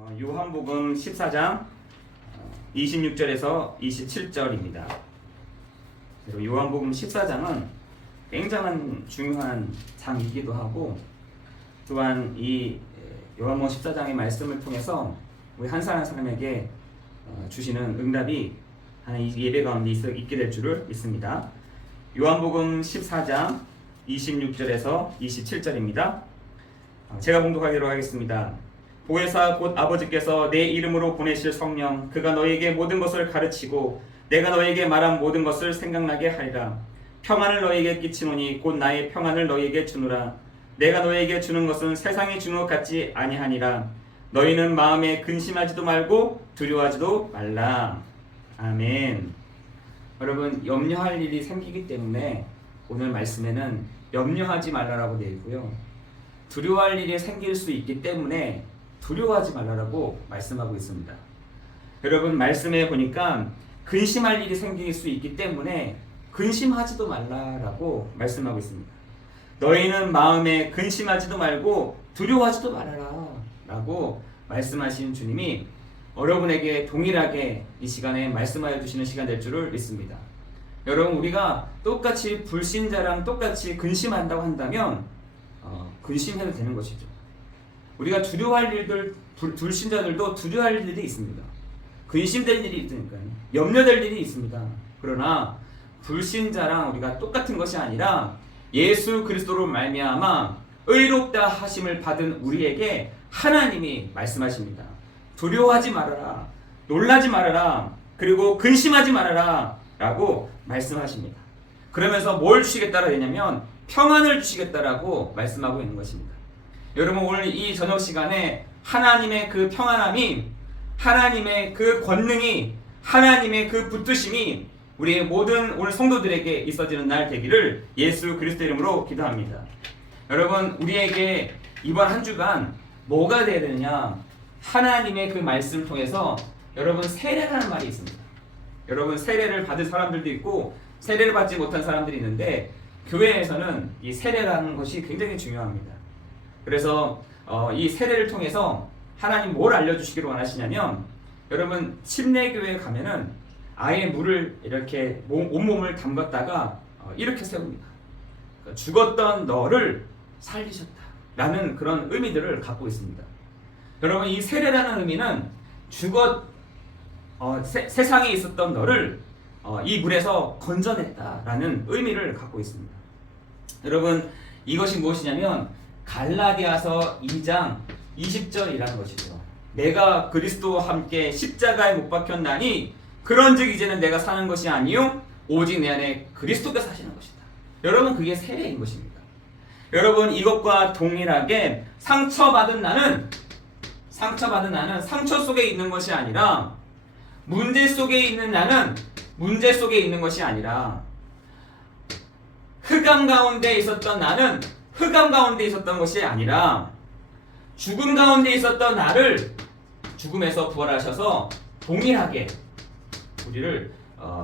요한복음 14장 26절에서 27절입니다. 요한복음 14장은 굉장한 중요한 장이기도 하고, 또한 이 요한복음 14장의 말씀을 통해서 우리 한 사람 한 사람에게 주시는 응답이 하나님 이 예배 가운데 있게 될 줄을 믿습니다. 요한복음 14장 26절에서 27절입니다. 제가 봉독하기로 하겠습니다. 보혜사 곧 아버지께서 내 이름으로 보내실 성령, 그가 너희에게 모든 것을 가르치고 내가 너희에게 말한 모든 것을 생각나게 하리라. 평안을 너희에게 끼치노니 곧 나의 평안을 너희에게 주노라. 내가 너희에게 주는 것은 세상이 주는 것 같지 아니하니라. 너희는 마음에 근심하지도 말고 두려워하지도 말라. 아멘. 여러분, 염려할 일이 생기기 때문에 오늘 말씀에는 염려하지 말라라고 되어 있고요, 두려워할 일이 생길 수 있기 때문에 두려워하지 말라라고 말씀하고 있습니다. 여러분, 말씀에 보니까 근심할 일이 생길 수 있기 때문에 근심하지도 말라라고 말씀하고 있습니다. 너희는 마음에 근심하지도 말고 두려워하지도 말아라 라고 말씀하신 주님이 여러분에게 동일하게 이 시간에 말씀하여 주시는 시간 될 줄을 믿습니다. 여러분, 우리가 똑같이 불신자랑 똑같이 근심한다고 한다면 근심해도 되는 것이죠. 우리가 두려워할 일들, 불신자들도 두려워할 일이 있습니다. 근심될 일이 있으니까요. 염려될 일이 있습니다. 그러나 불신자랑 우리가 똑같은 것이 아니라 예수 그리스도로 말미암아 의롭다 하심을 받은 우리에게 하나님이 말씀하십니다. 두려워하지 말아라, 놀라지 말아라, 그리고 근심하지 말아라 라고 말씀하십니다. 그러면서 뭘 주시겠다라 되냐면 평안을 주시겠다라고 말씀하고 있는 것입니다. 여러분, 오늘 이 저녁 시간에 하나님의 그 평안함이, 하나님의 그 권능이, 하나님의 그 붙드심이 우리의 모든 오늘 성도들에게 있어지는 날 되기를 예수 그리스도 이름으로 기도합니다. 여러분, 우리에게 이번 한 주간 뭐가 되어야 되느냐? 하나님의 그 말씀을 통해서 여러분 세례라는 말이 있습니다. 여러분, 세례를 받을 사람들도 있고 세례를 받지 못한 사람들이 있는데 교회에서는 이 세례라는 것이 굉장히 중요합니다. 그래서 이 세례를 통해서 하나님 뭘 알려주시기를 원하시냐면, 여러분 침례교회에 가면은 아예 물을 이렇게 온몸을 담갔다가 이렇게 세웁니다. 그러니까 죽었던 너를 살리셨다라는 그런 의미들을 갖고 있습니다. 여러분, 이 세례라는 의미는 세상에 있었던 너를 이 물에서 건져냈다라는 의미를 갖고 있습니다. 여러분, 이것이 무엇이냐면 갈라디아서 2장 20절이라는 것이죠. 내가 그리스도와 함께 십자가에 못 박혔나니 그런즉 이제는 내가 사는 것이 아니요 오직 내 안에 그리스도가 사시는 것이다. 여러분, 그게 세례인 것입니다. 여러분, 이것과 동일하게 상처받은 나는 상처 속에 있는 것이 아니라, 문제 속에 있는 나는 문제 속에 있는 것이 아니라, 흑암 가운데 있었던 나는 흑암 가운데 있었던 것이 아니라, 죽음 가운데 있었던 나를 죽음에서 부활하셔서 동일하게 우리를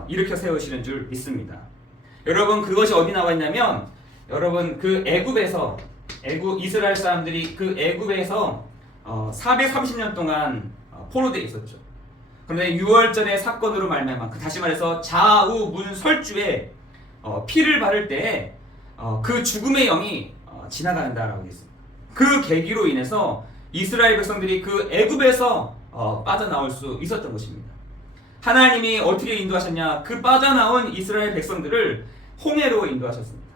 일으켜 세우시는 줄 믿습니다. 여러분, 그것이 어디 나와 있냐면, 여러분 그 이스라엘 사람들이 그 애굽에서 430년 동안 포로되어 있었죠. 그런데 6월절의 사건으로 말미암아, 다시 말해서 좌우문설주에 피를 바를 때 그 죽음의 영이 지나간다라고 되어 있습니다. 그 계기로 인해서 이스라엘 백성들이 그 애굽에서 빠져나올 수 있었던 것입니다. 하나님이 어떻게 인도하셨냐? 그 빠져나온 이스라엘 백성들을 홍해로 인도하셨습니다.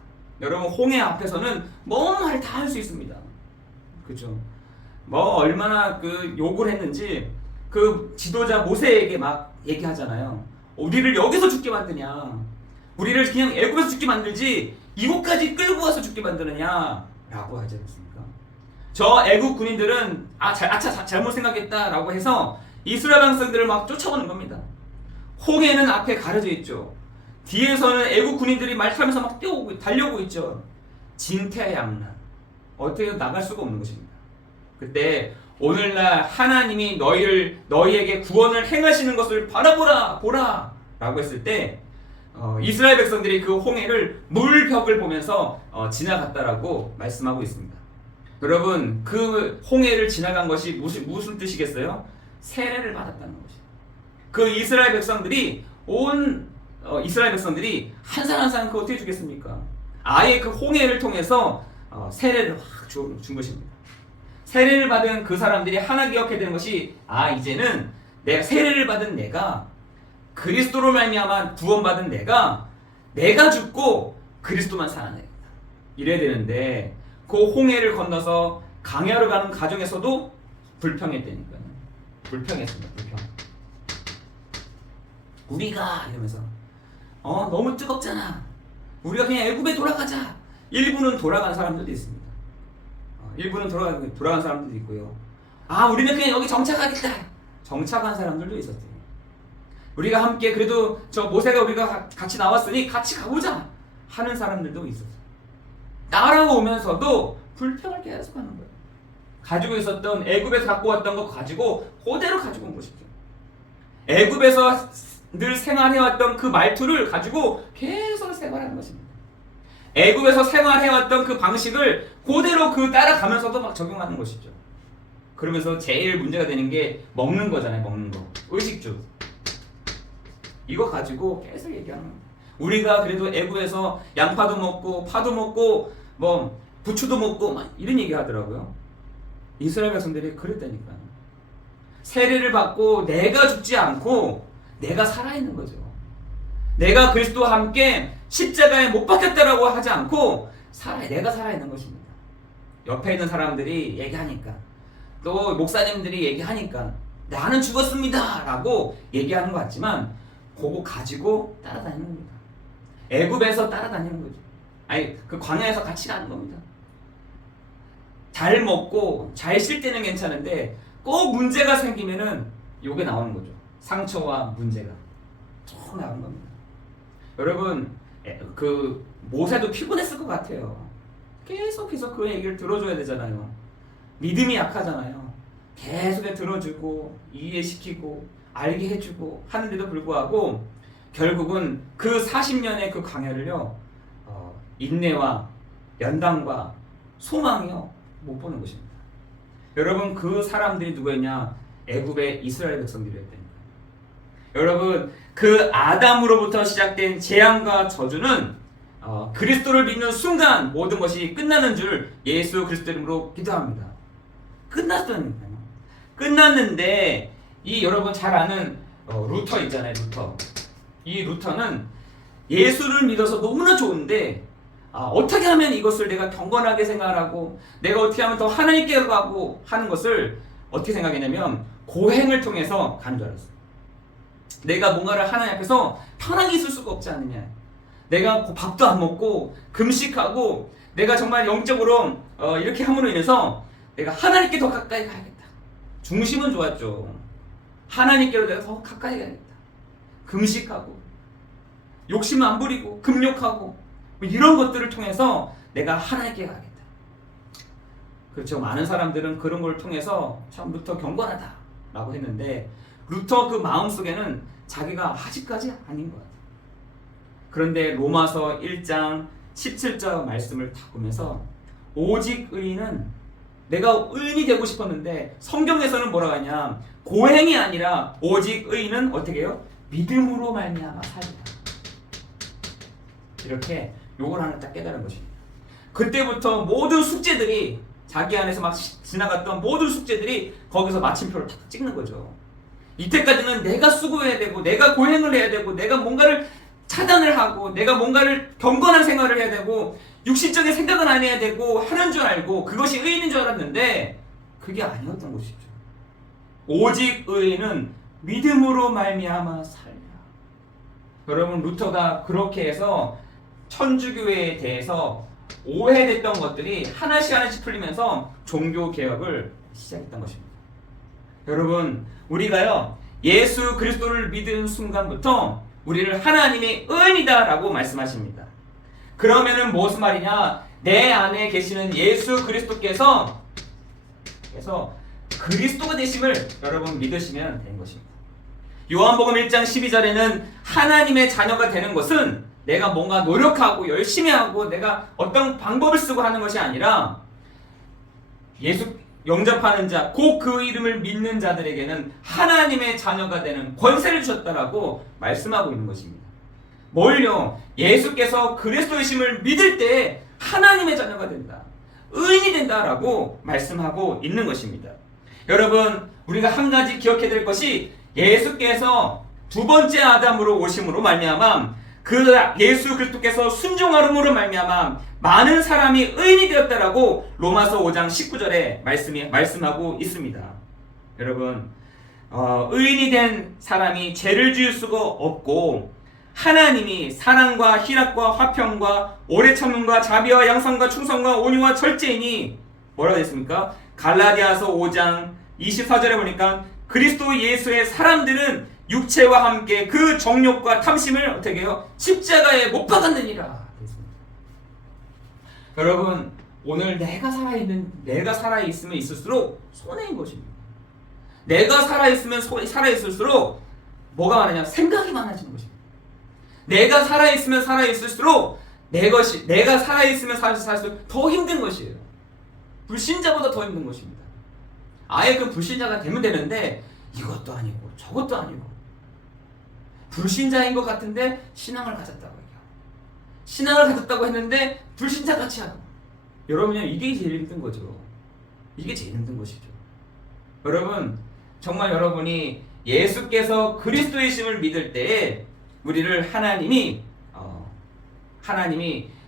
여러분, 홍해 앞에서는 뭔 말 다 할 수 있습니다. 그죠? 얼마나 그 욕을 했는지 그 지도자 모세에게 막 얘기하잖아요. 우리를 여기서 죽게 만드냐? 우리를 그냥 애굽에서 죽게 만들지 이곳까지 끌고 와서 죽게 만드느냐? 라고 하지 않습니까? 저 애굽 군인들은 잘못 생각했다라고 해서 이스라엘 백성들을 막 쫓아오는 겁니다. 홍해는 앞에 가려져 있죠. 뒤에서는 애굽 군인들이 말 타면서 막 달려오고 있죠. 진퇴양난. 어떻게 나갈 수가 없는 것입니다. 그때 오늘날 하나님이 너희에게 구원을 행하시는 것을 보라 라고 했을 때 이스라엘 백성들이 그 홍해를 물벽을 보면서 지나갔다라고 말씀하고 있습니다. 여러분, 그 홍해를 지나간 것이 무슨 뜻이겠어요? 세례를 받았다는 것이에요. 그 이스라엘 백성들이 이스라엘 백성들이 한 사람 한 사람 그 어떻게 주겠습니까? 아예 그 홍해를 통해서 세례를 확 준 것입니다. 세례를 받은 그 사람들이 하나 기억해야 되는 것이, 이제는 내가 세례를 받은 내가, 그리스도로 말미암아 구원받은 내가 죽고 그리스도만 살아내겠다, 이래야 되는데, 그 홍해를 건너서 강야로 가는 과정에서도 불평했다니까요. 불평했습니다. 우리가 이러면서 너무 뜨겁잖아, 우리가 그냥 애굽에 돌아가자. 일부는 돌아간 사람들도 있습니다. 일부는 돌아간 사람들도 있고요. 우리는 그냥 여기 정착하겠다, 정착한 사람들도 있었대요. 우리가 함께 그래도 저 모세가 우리가 같이 나왔으니 같이 가보자 하는 사람들도 있었어요. 따라오면서도 불평을 계속 하는 거예요. 가지고 있었던, 애굽에서 갖고 왔던 거 가지고 그대로 가지고 온 것이죠. 애굽에서 늘 생활해왔던 그 말투를 가지고 계속 생활하는 것입니다. 애굽에서 생활해왔던 그 방식을 그대로 따라가면서도 막 적용하는 것이죠. 그러면서 제일 문제가 되는 게 먹는 거잖아요. 먹는 거, 의식주. 이거 가지고 계속 얘기하는 겁니다. 우리가 그래도 애굽에서 양파도 먹고 파도 먹고 뭐 부추도 먹고 막 이런 얘기 하더라고요. 이스라엘 백성들이 그랬다니까요. 세례를 받고 내가 죽지 않고 내가 살아있는 거죠. 내가 그리스도와 함께 십자가에 못 박혔다라고 하지 않고 내가 살아있는 것입니다. 옆에 있는 사람들이 얘기하니까, 또 목사님들이 얘기하니까 나는 죽었습니다 라고 얘기하는 것 같지만, 그거 가지고 따라다니는 겁니다. 애굽에서 따라다니는 거죠. 그 광야에서 같이 가는 겁니다. 잘 먹고 잘 쉴 때는 괜찮은데 꼭 문제가 생기면은 요게 나오는 거죠. 상처와 문제가 쭉 나오는 겁니다. 여러분, 그 모세도 피곤했을 것 같아요. 계속해서 그 얘기를 들어줘야 되잖아요. 믿음이 약하잖아요. 계속 들어주고 이해시키고 알게 해주고 하는데도 불구하고 결국은 그 40년의 그 광야를요, 인내와 연단과 소망이요 못 보는 것입니다. 여러분, 그 사람들이 누구였냐? 애굽의 이스라엘 백성들이었다니까요. 여러분, 그 아담으로부터 시작된 재앙과 저주는 그리스도를 믿는 순간 모든 것이 끝나는 줄 예수 그리스도 이름으로 기도합니다. 끝났다니까요. 끝났는데 여러분 잘 아는 루터 있잖아요. 이 루터는 예수를 믿어서 너무나 좋은데 어떻게 하면 이것을 내가 경건하게 생각하고 내가 어떻게 하면 더 하나님께 가고 하는 것을 어떻게 생각했냐면 고행을 통해서 가는 줄 알았어요. 내가 뭔가를 하나님 앞에서 편하게 있을 수가 없지 않느냐. 내가 밥도 안 먹고 금식하고 내가 정말 영적으로 이렇게 함으로 인해서 내가 하나님께 더 가까이 가야겠다. 중심은 좋았죠. 하나님께로 내가 더 가까이 가야겠다. 금식하고 욕심 안 부리고 금욕하고 이런 것들을 통해서 내가 하나님께 가야겠다. 그렇죠. 많은 사람들은 그런 걸 통해서 참 루터 경건하다 라고 했는데, 루터 그 마음속에는 자기가 아직까지 아닌 것 같아요. 그런데 로마서 1장 17절 말씀을 딱 보면서 오직 의인은, 내가 의인이 되고 싶었는데 성경에서는 뭐라고 하냐, 고행이 아니라 오직 의인은 어떻게 해요? 믿음으로 말미암아 살리라. 이렇게 요걸 하나 딱 깨달은 것입니다. 그때부터 모든 숙제들이, 자기 안에서 막 지나갔던 모든 숙제들이 거기서 마침표를 탁 찍는 거죠. 이때까지는 내가 수고해야 되고 내가 고행을 해야 되고 내가 뭔가를 차단을 하고 내가 뭔가를 경건한 생활을 해야 되고 육신적인 생각은 안 해야 되고 하는 줄 알고 그것이 의인인 줄 알았는데 그게 아니었던 것이죠. 오직 의인은 믿음으로 말미암아 살리라. 여러분, 루터가 그렇게 해서 천주교회에 대해서 오해됐던 것들이 하나씩 풀리면서 종교개혁을 시작했던 것입니다. 여러분, 우리가요 예수 그리스도를 믿은 순간부터 우리를 하나님의 의인이다 라고 말씀하십니다. 그러면은 무슨 말이냐, 내 안에 계시는 예수 그리스도께서 그리스도가 되심을 여러분 믿으시면 되는 것입니다. 요한복음 1장 12절에는 하나님의 자녀가 되는 것은 내가 뭔가 노력하고 열심히 하고 내가 어떤 방법을 쓰고 하는 것이 아니라 예수 영접하는 자, 곧 그 이름을 믿는 자들에게는 하나님의 자녀가 되는 권세를 주셨다라고 말씀하고 있는 것입니다. 뭘요? 예수께서 그리스도이심을 믿을 때 하나님의 자녀가 된다, 의인이 된다라고 말씀하고 있는 것입니다. 여러분, 우리가 한 가지 기억해야 될 것이 예수께서 두 번째 아담으로 오심으로 말미암아 그 예수 그리스도께서 순종함으로 말미암아 많은 사람이 의인이 되었다라고 로마서 5장 19절에 말씀하고 있습니다. 여러분, 의인이 된 사람이 죄를 지을 수가 없고 하나님이 사랑과 희락과 화평과 오래 참음과 자비와 양선과 충성과 온유와 절제이니 뭐라고 했습니까? 갈라디아서 5장 24절에 보니까 그리스도 예수의 사람들은 육체와 함께 그 정욕과 탐심을 어떻게 해요? 십자가에 못 박았느니라. 여러분, 오늘 내가 살아있으면 있을수록 손해인 것입니다. 내가 살아있을수록 뭐가 많으냐? 생각이 많아지는 것입니다. 내가 살아있을수록 내가 살아있으면 살수록 더 힘든 것이에요. 불신자보다 더 힘든 것입니다. 아예 그 불신자가 되면 되는데 이것도 아니고 저것도 아니고 불신자인 것 같은데 신앙을 가졌다고 해요. 신앙을 가졌다고 했는데 불신자같이 하고. 여러분요, 이게 제일 힘든 거죠. 이게 제일 힘든 것이죠. 여러분, 정말 여러분이 예수께서 그리스도이심을 믿을 때에 우리를 하나님이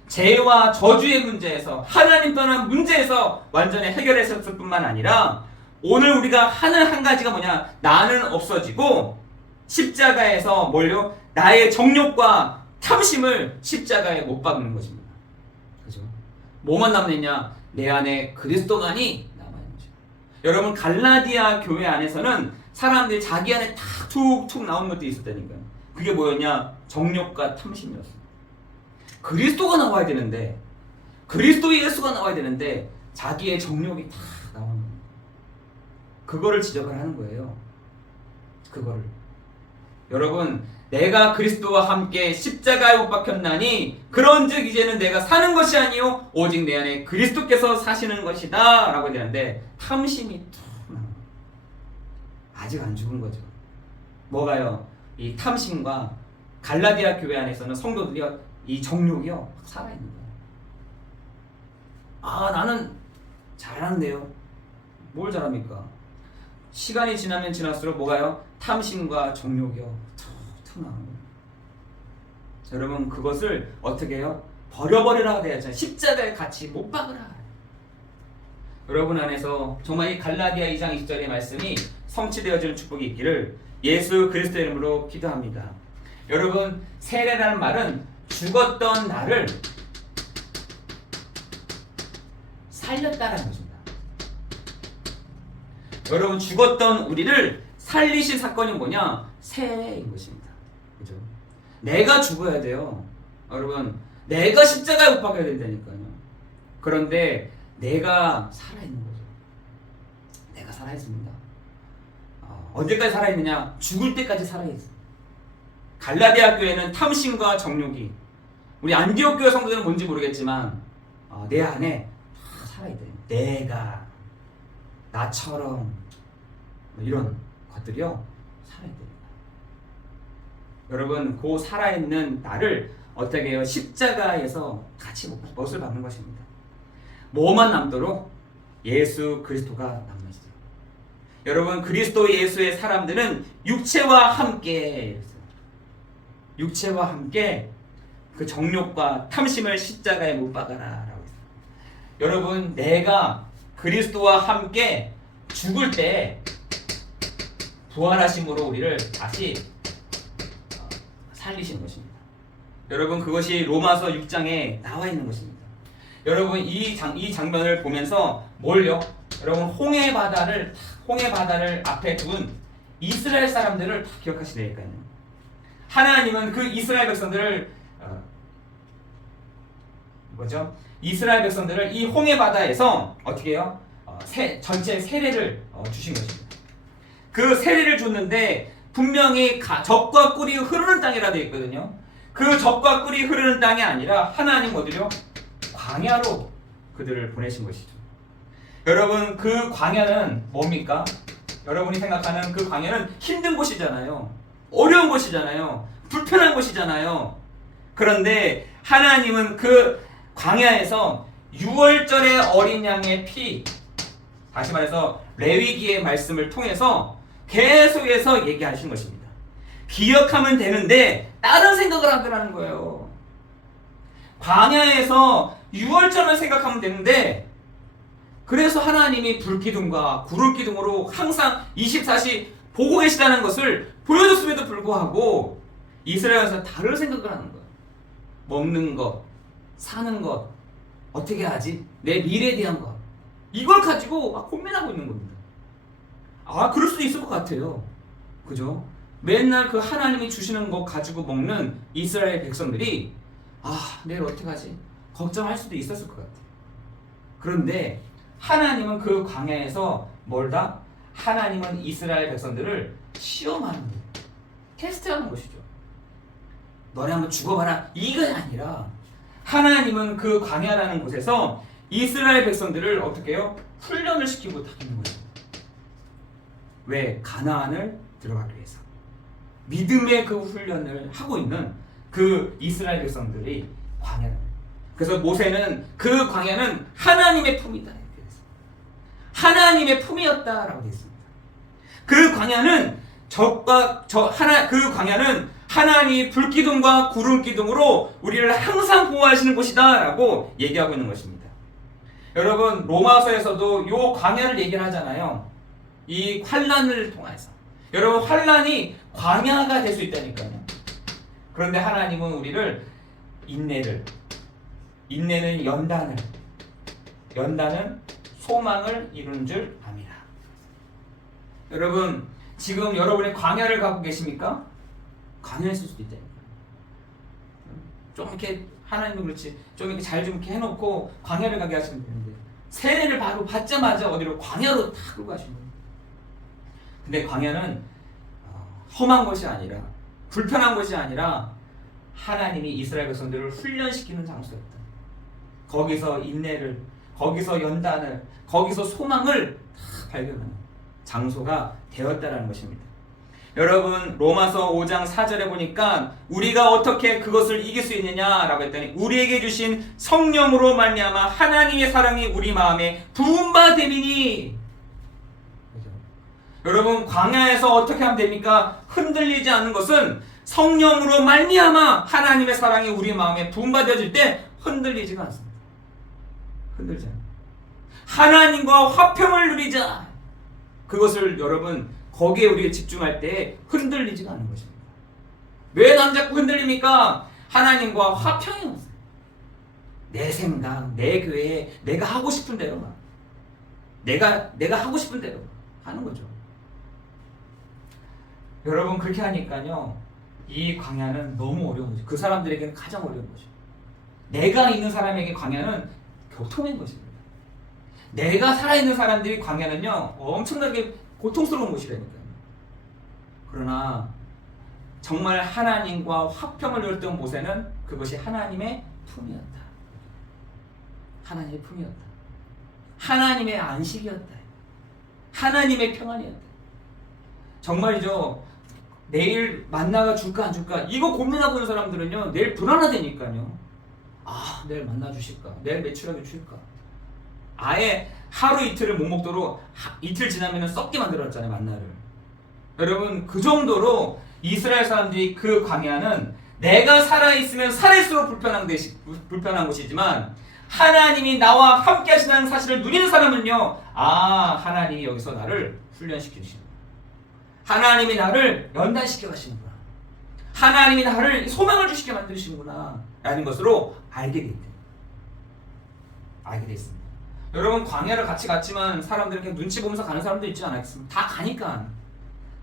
죄와 저주의 문제에서, 하나님 떠난 문제에서 완전히 해결했을 뿐만 아니라 오늘 우리가 하는 한 가지가 뭐냐? 나는 없어지고 십자가에서 뭘요? 나의 정욕과 탐심을 십자가에 못 박는 것입니다. 그죠? 뭐만 남느냐? 내 안에 그리스도만이 남아있는 것입니다. 여러분, 갈라디아 교회 안에서는 사람들이 자기 안에 탁 툭툭 나온 것들이 있었다니까요. 그게 뭐였냐? 정욕과 탐심이었어요. 그리스도가 나와야 되는데, 그리스도 예수가 나와야 되는데 자기의 정욕이 다 나오는 거예요. 그거를 지적을 하는 거예요. 그거를. 여러분, 내가 그리스도와 함께 십자가에 못 박혔나니 그런즉 이제는 내가 사는 것이 아니요 오직 내 안에 그리스도께서 사시는 것이다 라고 되는데 탐심이 툭 나와요. 아직 안 죽은 거죠. 뭐가요? 이 탐심과 갈라디아 교회 안에서는 성도들이 이 정욕이요 살아있는 거예요. 아, 나는 잘하는데요. 뭘 잘합니까? 시간이 지나면 지날수록 뭐가요? 탐심과 정욕이요 툭툭 나오는 거예요. 여러분, 그것을 어떻게 해요? 버려버리라 돼야죠. 십자가에 같이 못 박으라. 여러분 안에서 정말 이 갈라디아 2장 20절의 말씀이 성취되어지는 축복이 있기를 예수 그리스도의 이름으로 기도합니다. 여러분, 세례라는 말은 죽었던 나를 살렸다라는 것입니다. 여러분, 죽었던 우리를 살리신 사건이 뭐냐? 세례인 것입니다. 그죠? 내가 죽어야 돼요. 여러분, 내가 십자가에 못 박혀야 된다니까요. 그런데 내가 살아있는 거죠. 내가 살아있습니다. 언제까지 살아있느냐? 죽을 때까지 살아있어요. 갈라디아 교회는 탐심과 정욕이, 우리 안디옥 교회 성도들은 뭔지 모르겠지만 내 안에 다 살아있대요. 내가, 나처럼 이런 것들이요 살아있대요. 여러분, 그 살아있는 나를 어떻게 해요? 십자가에서 같이 못을 박는 것입니다. 뭐만 남도록? 예수 그리스도가 남는 것이죠. 여러분, 그리스도 예수의 사람들은 육체와 함께 그 정욕과 탐심을 십자가에 못 박아라 라고 했어요. 여러분, 내가 그리스도와 함께 죽을 때 부활하심으로 우리를 다시 살리신 것입니다. 여러분, 그것이 로마서 6장에 나와 있는 것입니다. 여러분, 이 장면을 보면서 뭘요? 여러분, 홍해 바다를 앞에 둔 이스라엘 사람들을 다 기억하시니까요. 하나님은 그 이스라엘 백성들을 이스라엘 백성들을 이 홍해 바다에서 어떻게 해요? 전체 세례를 주신 것입니다. 그 세례를 줬는데 분명히 젖과 꿀이 흐르는 땅이라 되어 있거든요. 그 젖과 꿀이 흐르는 땅이 아니라 하나님 어디요? 광야로 그들을 보내신 것이죠. 여러분 그 광야는 뭡니까? 여러분이 생각하는 그 광야는 힘든 곳이잖아요. 어려운 곳이잖아요. 불편한 곳이잖아요. 그런데 하나님은 그 광야에서 6월절의 어린 양의 피, 다시 말해서 레위기의 말씀을 통해서 계속해서 얘기하신 것입니다. 기억하면 되는데 다른 생각을 하더라는 거예요. 광야에서 6월절만 생각하면 되는데, 그래서 하나님이 불기둥과 구름기둥으로 항상 24시 보고 계시다는 것을 보여줬음에도 불구하고 이스라엘에서 다른 생각을 하는 거예요. 먹는 것, 사는 것, 어떻게 하지? 내 미래에 대한 것, 이걸 가지고 막 고민하고 있는 겁니다. 그럴 수도 있을 것 같아요. 그죠? 맨날 그 하나님이 주시는 것 가지고 먹는 이스라엘 백성들이 내일 어떻게 하지? 걱정할 수도 있었을 것 같아요. 그런데 하나님은 그 광야에서 뭘다? 하나님은 이스라엘 백성들을 시험하는 거예요. 테스트하는 것이죠. 너네 한번 죽어봐라, 이건 아니라 하나님은 그 광야라는 곳에서 이스라엘 백성들을 어떻게 해요? 훈련을 시키고 다니는 거예요. 왜? 가나안을 들어가기 위해서. 믿음의 그 훈련을 하고 있는 그 이스라엘 백성들이 광야를. 그래서 모세는 그 광야는 하나님의 품이다, 하나님의 품이었다라고 되어 있습니다. 그 광야는 그 광야는 하나님이 불기둥과 구름기둥으로 우리를 항상 보호하시는 곳이다라고 얘기하고 있는 것입니다. 여러분 로마서에서도 요 광야를 얘기를 하잖아요. 이 환난을 통해서. 여러분 환난이 광야가 될 수 있다니까요. 그런데 하나님은 우리를 인내는 연단은 소망을 이루는 줄 압니다. 여러분 지금 여러분의 광야를 가고 계십니까? 광야에 있을 수도 있다니까. 좀 이렇게 하나님은 그렇지 좀 이렇게 잘 좀 이렇게 해놓고 광야를 가게 하시면 되는데 세례를 바로 받자마자 어디로 광야로 탁 끌고 가시는 거예요. 근데 광야는 험한 것이 아니라 불편한 것이 아니라 하나님이 이스라엘 백성들을 훈련시키는 장소였다. 거기서 인내를, 거기서 연단을, 거기서 소망을 다 발견하는 장소가 되었다라는 것입니다. 여러분 로마서 5장 4절에 보니까 우리가 어떻게 그것을 이길 수 있느냐라고 했더니 우리에게 주신 성령으로 말미암아 하나님의 사랑이 우리 마음에 부은 바 됨이니. 여러분 광야에서 어떻게 하면 됩니까? 흔들리지 않는 것은 성령으로 말미암아 하나님의 사랑이 우리 마음에 부은 바 되어질 때 흔들리지가 않습니다. 흔들지 않아요. 하나님과 화평을 누리자. 그것을 여러분 거기에 우리가 집중할 때 흔들리지가 않는 것입니다. 왜 난 자꾸 흔들립니까? 하나님과 화평이 없어요. 내 생각, 내 교회, 내가 하고 싶은 대로만, 내가 하고 싶은 대로 하는 거죠. 여러분 그렇게 하니까요 이 광야는 너무 어려운 거죠. 그 사람들에게는 가장 어려운 거죠. 내가 있는 사람에게 광야는 교통인 것입니다. 내가 살아있는 사람들이 광야는요 엄청나게 고통스러운 곳이라니까요. 그러나 정말 하나님과 화평을 누렸던 모세는 그것이 하나님의 품이었다. 하나님의 품이었다. 하나님의 안식이었다. 하나님의 평안이었다. 정말이죠. 내일 만나가 줄까 안 줄까 이거 고민하고 있는 사람들은요 내일 불안하다니까요. 내일 만나 주실까? 내일 매출하게 줄까? 아예 하루 이틀을 못 먹도록 이틀 지나면 썩게 만들었잖아요 만나를. 여러분 그 정도로 이스라엘 사람들이 그 광야는 내가 살아있으면 살아있을수록 불편한 곳이지만 하나님이 나와 함께 하시다는 사실을 누리는 사람은요 하나님이 여기서 나를 훈련시키시는, 하나님이 나를 연단시켜 가시는구나, 하나님이 나를 소망을 주시게 만드시는구나 라는 것으로 알게 됐습니다. 여러분 광야를 같이 갔지만 사람들이 그냥 눈치 보면서 가는 사람도 있지 않았습니까? 다 가니까.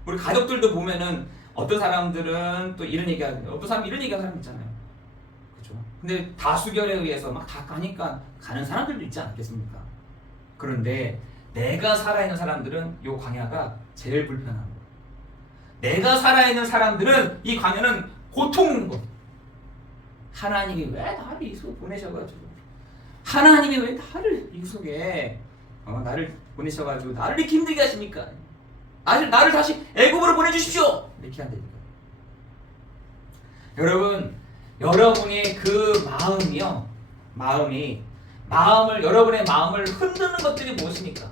우리 가족들도 보면은 어떤 사람들은 또 이런 얘기하는, 어떤 사람 이런 얘기하는 사람 있잖아요. 그렇죠? 근데 다수결에 의해서 막 다 가니까 가는 사람들도 있지 않겠습니까? 그런데 내가 살아있는 사람들은 이 광야가 제일 불편한 거예요. 내가 살아있는 사람들은 이 광야는 고통인 거. 하나님이 왜 나를 이 속에 보내셔가지고, 하나님이 왜 나를 이 속에 나를 보내셔가지고 나를 이렇게 힘들게 하십니까? 나를 다시 애굽으로 보내주십시오. 이렇게 한다니까. 여러분, 여러분의 그 여러분의 마음을 흔드는 것들이 무엇입니까?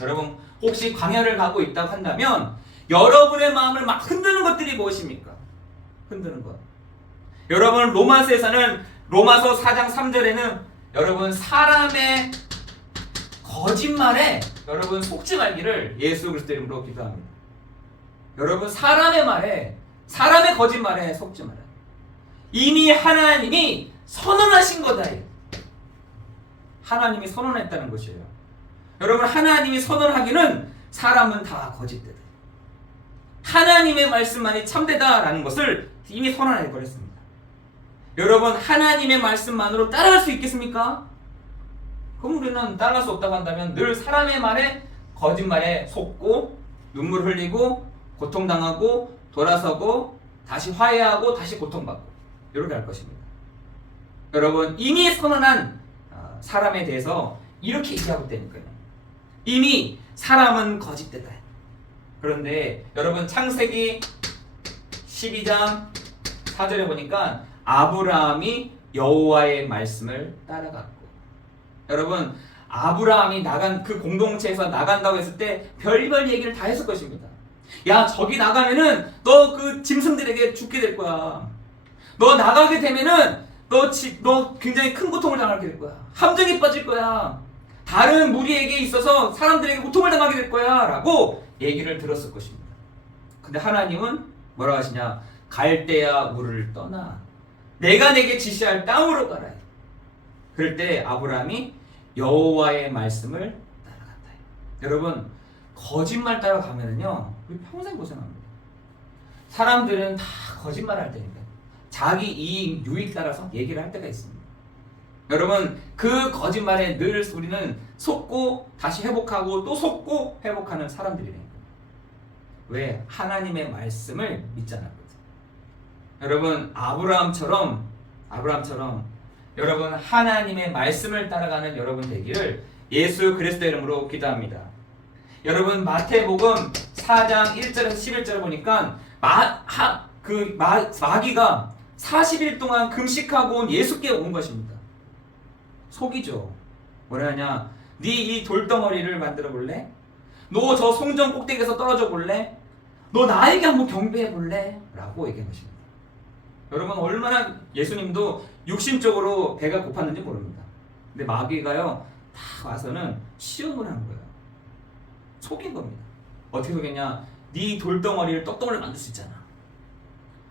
여러분 혹시 광야를 가고 있다고 한다면 여러분의 마음을 막 흔드는 것들이 무엇입니까? 흔드는 것. 여러분 로마서에서는 로마서 4장 3절에는 여러분 사람의 거짓말에 여러분 속지 말기를 예수 그리스도 이름으로 기도합니다. 여러분 사람의 거짓말에 속지 말아요. 이미 하나님이 선언하신 거다. 하나님이 선언했다는 것이에요. 여러분 하나님이 선언하기는 사람은 다 거짓되다. 하나님의 말씀만이 참되다라는 것을 이미 선언해 버렸습니다. 여러분 하나님의 말씀만으로 따라갈 수 있겠습니까? 그럼 우리는 따라갈 수 없다고 한다면 늘 사람의 말에 거짓말에 속고 눈물 흘리고 고통당하고 돌아서고 다시 화해하고 다시 고통받고 이렇게 할 것입니다. 여러분 이미 선언한 사람에 대해서 이렇게 얘기하고 있다니까요. 이미 사람은 거짓되다. 그런데 여러분 창세기 12장 4절에 보니까 아브라함이 여호와의 말씀을 따라갔고, 여러분 아브라함이 나간 그 공동체에서 나간다고 했을 때 별별 얘기를 다 했을 것입니다. 야 저기 나가면은 너 그 짐승들에게 죽게 될 거야. 너 나가게 되면은 너 굉장히 큰 고통을 당하게 될 거야. 함정에 빠질 거야. 다른 무리에게 있어서 사람들에게 고통을 당하게 될 거야 라고 얘기를 들었을 것입니다. 근데 하나님은 뭐라고 하시냐? 갈대아 우르를 떠나 내가 내게 지시할 땅으로 가라. 그럴 때 아브라함이 여호와의 말씀을 따라간다. 여러분 거짓말 따라가면은요 우리 평생 고생합니다. 사람들은 다 거짓말 할 때니까 자기 이익 유익 따라서 얘기를 할 때가 있습니다. 여러분 그 거짓말에 늘 우리는 속고 다시 회복하고 또 속고 회복하는 사람들이래요. 왜? 하나님의 말씀을 믿잖아요. 여러분 아브라함처럼 여러분 하나님의 말씀을 따라가는 여러분 되기를 예수 그리스도의 이름으로 기도합니다. 여러분 마태복음 4장 1절에서 11절을 보니까 마귀가 40일 동안 금식하고 온 예수께 온 것입니다. 속이죠. 뭐라 하냐? 네 이 돌덩어리를 만들어 볼래? 너 저 송정 꼭대기에서 떨어져 볼래? 너 나에게 한번 경배해 볼래? 라고 얘기한 것입니다. 여러분 얼마나 예수님도 육신적으로 배가 고팠는지 모릅니다. 근데 마귀가요 다 와서는 시험을 한 거예요. 속인 겁니다. 어떻게 속였냐? 네 돌덩어리를 떡덩어리를 만들 수 있잖아.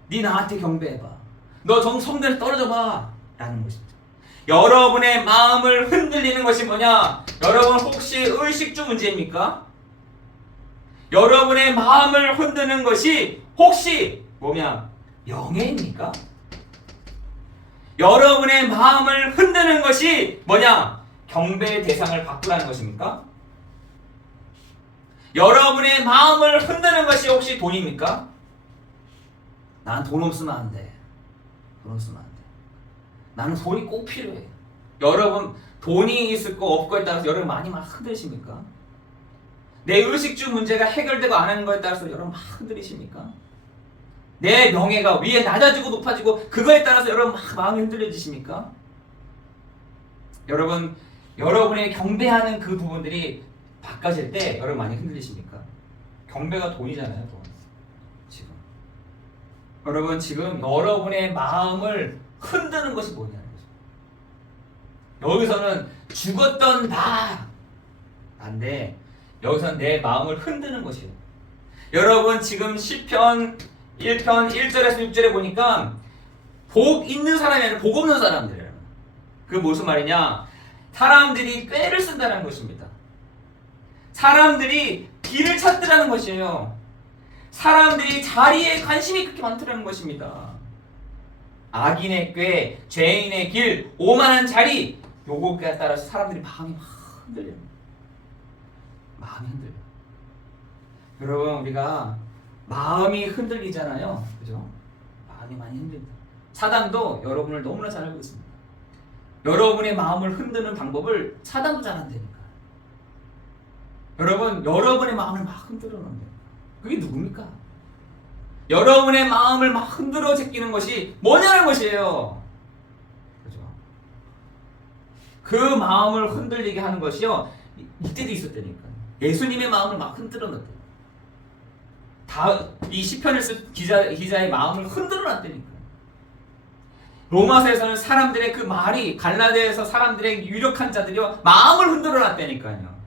네 나한테 경배해봐. 너 성전에 떨어져봐 라는 것입니다. 여러분의 마음을 흔들리는 것이 뭐냐? 여러분 혹시 의식주 문제입니까? 여러분의 마음을 흔드는 것이 혹시 뭐냐? 명예입니까? 여러분의 마음을 흔드는 것이 뭐냐? 경배의 대상을 바꾸라는 것입니까? 여러분의 마음을 흔드는 것이 혹시 돈입니까? 난 돈 없으면 안 돼. 돈 없으면 안 돼. 나는 돈이 꼭 필요해. 여러분 돈이 있을 거 없을 거에 따라서 여러분 많이 막 흔들리십니까? 내 의식주 문제가 해결되고 안 하는 거에 따라서 여러분 막 흔들리십니까? 내 명예가 위에 낮아지고 높아지고 그거에 따라서 여러분 막 마음이 흔들려지십니까? 여러분 여러분의 경배하는 그 부분들이 바꿔질 때 여러분 많이 흔들리십니까? 경배가 돈이잖아요. 돈. 지금 여러분 지금 여러분의 마음을 흔드는 것이 뭐냐는 거죠. 여기서는 죽었던 나인데 여기서는 내 마음을 흔드는 것이에요. 여러분 지금 시편 1편 1절에서 6절에 보니까 복 있는 사람이 아니라 복 없는 사람들이에요. 그게 무슨 말이냐? 사람들이 꾀를 쓴다는 것입니다. 사람들이 길을 찾더라는 것이에요. 사람들이 자리에 관심이 그렇게 많더라는 것입니다. 악인의 꾀, 죄인의 길, 오만한 자리, 요거에 따라서 사람들이 마음이 막 흔들려요. 마음이 흔들려. 여러분 우리가 마음이 흔들리잖아요. 그죠? 마음이 많이 흔들린다. 사단도 여러분을 너무나 잘 알고 있습니다. 여러분의 마음을 흔드는 방법을 사단도 잘 안다니까. 여러분, 여러분의 마음을 막 흔들어 놓는 그게 누굽니까? 여러분의 마음을 막 흔들어 제끼는 것이 뭐냐는 것이에요. 그죠? 그 마음을 흔들리게 하는 것이요, 이때도 있었다니까. 예수님의 마음을 막 흔들어 놨대. 이 시편을 쓴 기자의 마음을 흔들어 놨다니까. 로마서에서는 사람들의 그 말이, 갈라디아에서 사람들의 유력한 자들이요, 마음을 흔들어 놨다니까요.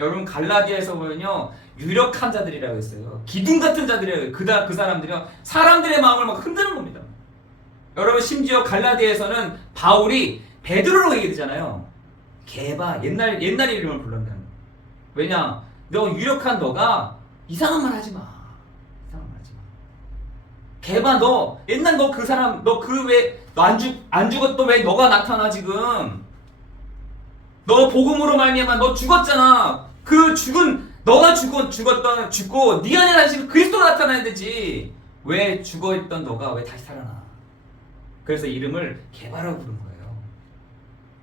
여러분, 갈라디아에서 보면요, 유력한 자들이라고 했어요. 기둥 같은 자들이라고 해요. 그 사람들이요, 사람들의 마음을 막 흔드는 겁니다. 여러분, 심지어 갈라디아에서는 바울이 베드로로 얘기되잖아요. 개바, 옛날 이름을 불렀다는 거예요. 왜냐? 너 유력한 너가 이상한 말 하지 마. 이상한 말 하지 마. 개바, 너 옛날 너 그 사람, 너 그 왜 너 안 죽었던 왜 너가 나타나 지금? 너 복음으로 말미암아 너 죽었잖아. 그 너가 죽고 네 안에 다시 그리스도가 나타나야 되지. 왜 죽어있던 너가 왜 다시 살아나? 그래서 이름을 개바라고 부른 거예요.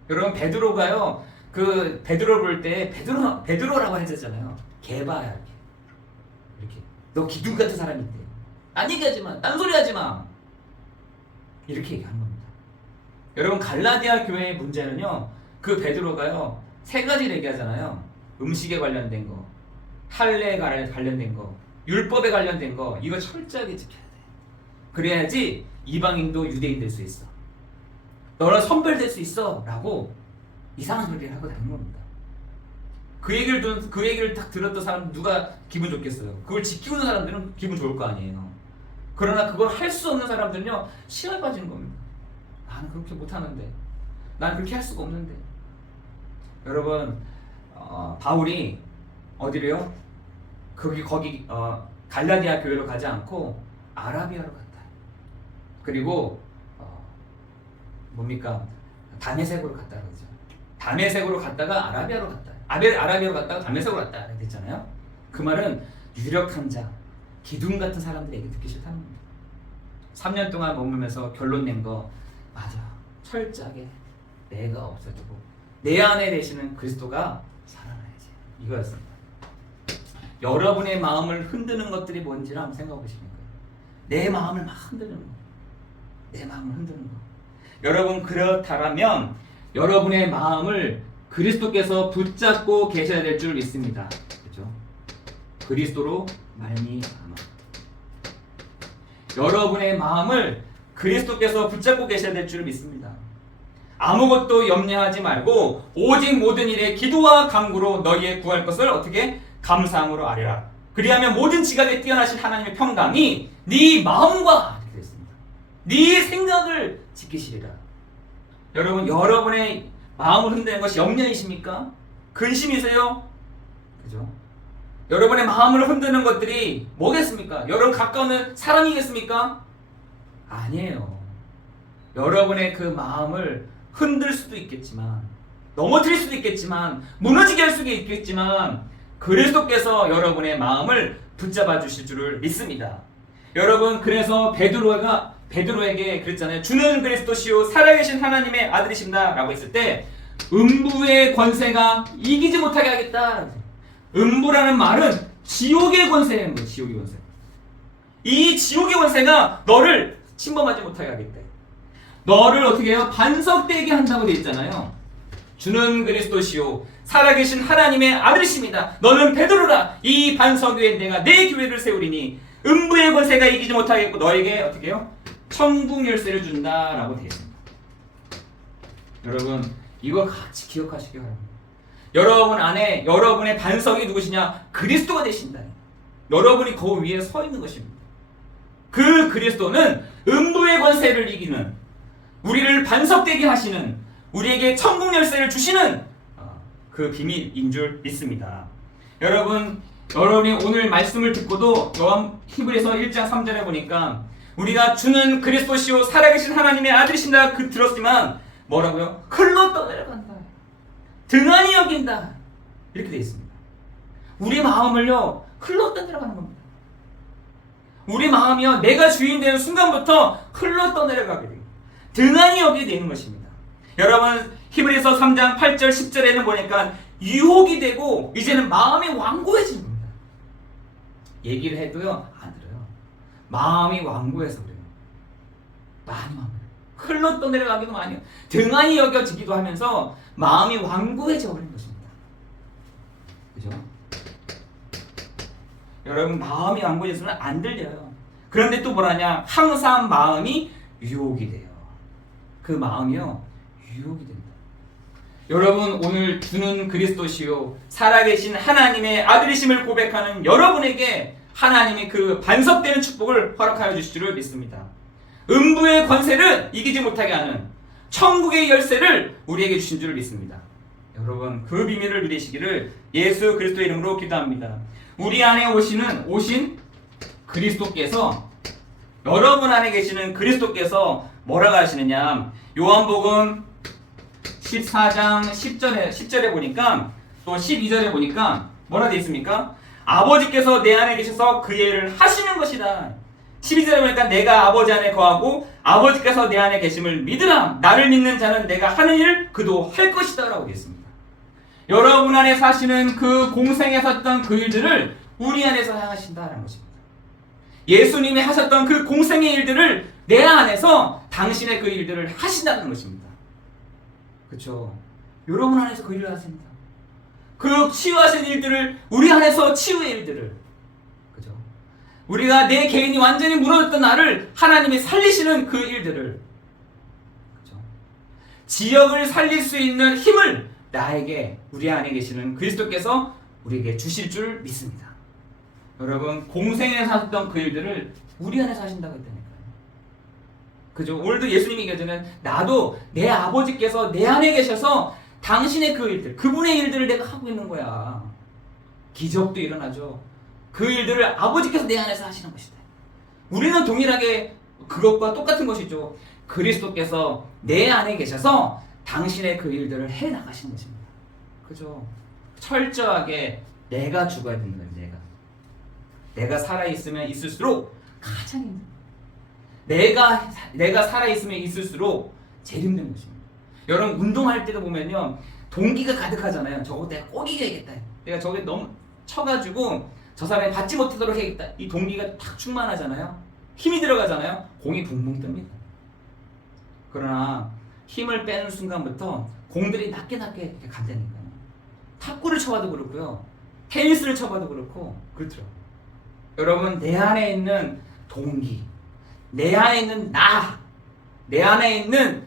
여러분, 베드로가요, 그 베드로 볼 때 베드로라고 했잖아요. 개바야, 이렇게. 너 기둥 같은 사람인데 딴 얘기하지 마, 딴 소리 하지 마, 이렇게 얘기하는 겁니다. 여러분, 갈라디아 교회의 문제는요, 그 베드로가요, 세 가지를 얘기하잖아요. 음식에 관련된 거, 할례에 관련된 거, 율법에 관련된 거, 이거 철저하게 지켜야 돼. 그래야지 이방인도 유대인 될 수 있어. 너는 선별될 수 있어 라고 이상한 소리를 하고 다니는 겁니다. 그 얘기를 딱 들었던 사람 누가 기분 좋겠어요? 그걸 지키고 있는 사람들은 기분 좋을 거 아니에요. 그러나 그걸 할 수 없는 사람들은요, 시험에 빠지는 겁니다. 나는 그렇게 못하는데, 나는 그렇게 할 수가 없는데. 여러분, 바울이 어디래요? 거기 갈라디아 교회로 가지 않고 아라비아로 갔다. 그리고 다메섹으로 갔다 그러죠. 다메섹으로 갔다가 아라비아로 갔다. 아라비아로 갔다가 다메섹으로 갔다 그랬잖아요. 그 말은 유력한 자, 기둥 같은 사람들의 얘기 듣기 싫다는 겁니다. 3년 동안 머물면서 결론 낸 거, 맞아. 철저하게 내가 없어지고 내 안에 계시는 그리스도가 살아나야지. 이거였습니다. 여러분의 마음을 흔드는 것들이 뭔지를 한번 생각해 보시는 거예요. 내 마음을 막 흔드는 거. 내 마음을 흔드는 거. 여러분, 그렇다면 여러분의 마음을 그리스도께서 붙잡고 계셔야 될 줄 믿습니다. 그렇죠? 그리스도로 말미암아. 여러분의 마음을 그리스도께서 붙잡고 계셔야 될 줄 믿습니다. 아무것도 염려하지 말고 오직 모든 일에 기도와 간구로 너희의 구할 것을 어떻게? 감사함으로 아뢰라. 그리하면 모든 지각에 뛰어나신 하나님의 평강이 네 마음과 이렇게 됐습니다. 네 생각을 지키시리라. 여러분, 여러분의 마음을 흔드는 것이 염려이십니까? 근심이세요? 그죠? 여러분의 마음을 흔드는 것들이 뭐겠습니까? 여러분 가까운 사람이겠습니까? 아니에요. 여러분의 그 마음을 흔들 수도 있겠지만, 넘어뜨릴 수도 있겠지만, 무너지게 할 수도 있겠지만, 그리스도께서 여러분의 마음을 붙잡아 주실 줄을 믿습니다. 여러분, 그래서 베드로에게 그랬잖아요. 주는 그리스도시요 살아계신 하나님의 아들이십니다 라고 했을 때, 음부의 권세가 이기지 못하게 하겠다. 음부라는 말은 지옥의 권세인 거예요. 지옥의 권세. 이 지옥의 권세가 너를 침범하지 못하게 하겠대. 너를 어떻게 해요? 반석되게 한다고 되어 있잖아요. 주는 그리스도시요 살아계신 하나님의 아들이십니다. 너는 베드로라. 이 반석 위에 내가 내 교회를 세우리니 음부의 권세가 이기지 못하겠고 너에게 어떻게 해요? 천국 열쇠를 준다라고 되어 있습니다. 여러분, 이거 같이 기억하시기 바랍니다. 여러분 안에 여러분의 반석이 누구시냐? 그리스도가 되신다. 여러분이 그 위에 서 있는 것입니다. 그 그리스도는 음부의 권세를 이기는, 우리를 반석되게 하시는, 우리에게 천국 열쇠를 주시는 그 비밀인 줄 믿습니다. 여러분이 오늘 말씀을 듣고도 히브리서 1장 3절에 보니까 우리가 주는 그리스도시요 살아계신 하나님의 아들이신다 들었지만 뭐라고요? 흘러 떠내려간다, 등한히 여긴다, 이렇게 되어 있습니다. 우리 마음을요 흘러 떠내려가는 겁니다. 우리 마음이요 내가 주인 되는 순간부터 흘러 떠내려가게 돼요. 등한히 여기게 되는 것입니다. 여러분, 히브리서 3장 8절 10절에는 보니까 유혹이 되고 이제는 마음이 완고해지는 겁니다. 얘기를 해도요 안 들어요. 마음이 완고해서 그래요. 많이 완고해요. 흘러 떠내려가기도 많이 해요. 등한히 여겨지기도 하면서 마음이 완고해져 버린 것입니다. 그죠? 여러분 마음이 완고해지면 안 들려요. 그런데 또 뭐라냐? 항상 마음이 유혹이 돼요. 그 마음이요 유혹이 됩니다. 여러분 오늘 주는 그리스도시요 살아계신 하나님의 아들이심을 고백하는 여러분에게 하나님이 그 반석되는 축복을 허락하여 주실 줄을 믿습니다. 음부의 권세를 이기지 못하게 하는 천국의 열쇠를 우리에게 주신 줄을 믿습니다. 여러분 그 비밀을 누리시기를 예수 그리스도의 이름으로 기도합니다. 우리 안에 오신 그리스도께서 여러분 안에 계시는 그리스도께서 뭐라고 하시느냐? 요한복음 14장 10절에 보니까 또 12절에 보니까 뭐라 되어 있습니까? 아버지께서 내 안에 계셔서 그 일을 하시는 것이다. 12절에 보니까 내가 아버지 안에 거하고 아버지께서 내 안에 계심을 믿으라. 나를 믿는 자는 내가 하는 일을 그도 할 것이다 라고 되어 있습니다. 여러분 안에 사시는 그 공생에 섰던 그 일들을 우리 안에서 하신다는 것입니다. 예수님이 하셨던 그 공생의 일들을 내 안에서 당신의 그 일들을 하신다는 것입니다. 그렇죠? 여러분 안에서 그 일을 하십니다. 그 치유하신 일들을 우리 안에서 치유의 일들을 그죠? 우리가 내 개인이 완전히 무너졌던 나를 하나님이 살리시는 그 일들을 그죠? 지역을 살릴 수 있는 힘을 나에게 우리 안에 계시는 그리스도께서 우리에게 주실 줄 믿습니다. 여러분 공생에 사셨던 그 일들을 우리 안에서 하신다고 했다니까요. 그죠? 오늘도 예수님이 얘기하자면 나도 내 아버지께서 내 안에 계셔서 당신의 그 일들, 그분의 일들을 내가 하고 있는 거야. 기적도 일어나죠. 그 일들을 아버지께서 내 안에서 하시는 것이다. 우리는 동일하게 그것과 똑같은 것이죠. 그리스도께서 내 안에 계셔서 당신의 그 일들을 해 나가시는 것입니다. 그죠? 철저하게 내가 죽어야 되는 거예요. 내가 살아있으면 있을수록 가장 힘듭니다. 내가 살아있으면 있을수록 제일 힘든 것입니다. 여러분 운동할 때도 보면요 동기가 가득하잖아요. 저거 내가 꼭 이겨야겠다. 내가 저게 너무 쳐가지고 저 사람이 받지 못하도록 해야겠다. 이 동기가 탁 충만하잖아요. 힘이 들어가잖아요. 공이 붕붕 뜹니다. 그러나 힘을 빼는 순간부터 공들이 낮게 이렇게 간다니까요. 탁구를 쳐봐도 그렇고요. 테니스를 쳐봐도 그렇고 그렇더라고요. 여러분 내 안에 있는 동기, 내 안에 있는 내 안에 있는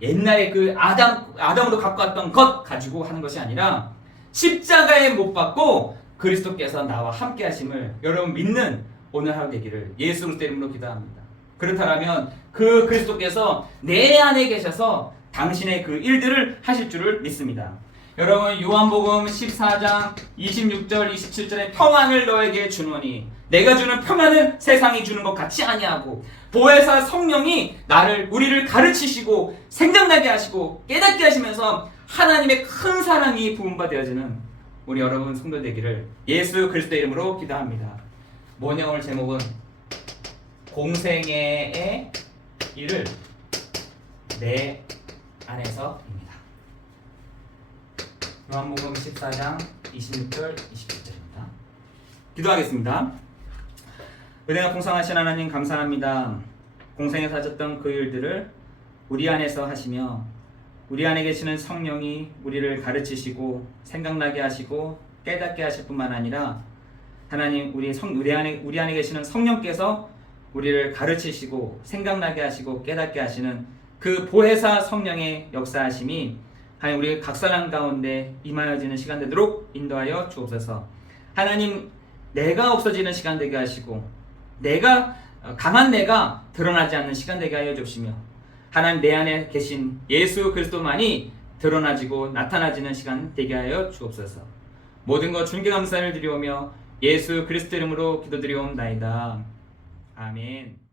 옛날에 그 아담으로 갖고 왔던 것 가지고 하는 것이 아니라 십자가에 못 박고 그리스도께서 나와 함께 하심을 여러분 믿는 오늘 하루 되기를 예수 그리스도 이름으로 기도합니다. 그렇다면 그 그리스도께서 내 안에 계셔서 당신의 그 일들을 하실 줄을 믿습니다. 여러분 요한복음 14장 26절 27절에 평안을 너에게 주노니 내가 주는 평안은 세상이 주는 것 같이 아니하고 보혜사 성령이 우리를 가르치시고 생각나게 하시고 깨닫게 하시면서 하나님의 큰 사랑이 부음바 되어지는 우리 여러분 성도 되기를 예수 그리스도의 이름으로 기도합니다. 뭐냐 오늘 제목은 공생애의 일을 내 안에서입니다. 요한복음 14장 26절 27절입니다. 기도하겠습니다. 은혜가 풍성하신 하나님 감사합니다. 공생에 사셨던 그 일들을 우리 안에서 하시며 우리 안에 계시는 성령이 우리를 가르치시고 생각나게 하시고 깨닫게 하실 뿐만 아니라 하나님 우리 안에 계시는 성령께서 우리를 가르치시고 생각나게 하시고 깨닫게 하시는 그 보혜사 성령의 역사하심이 하나님 우리 각 사람 가운데 임하여지는 시간 되도록 인도하여 주옵소서. 하나님 내가 없어지는 시간 되게 하시고 강한 내가 드러나지 않는 시간 되게 하여 주시며 하나님 내 안에 계신 예수 그리스도만이 드러나지고 나타나지는 시간 되게 하여 주옵소서. 모든 것 존귀 감사를 드리오며 예수 그리스도 이름으로 기도드리옵나이다. 아멘.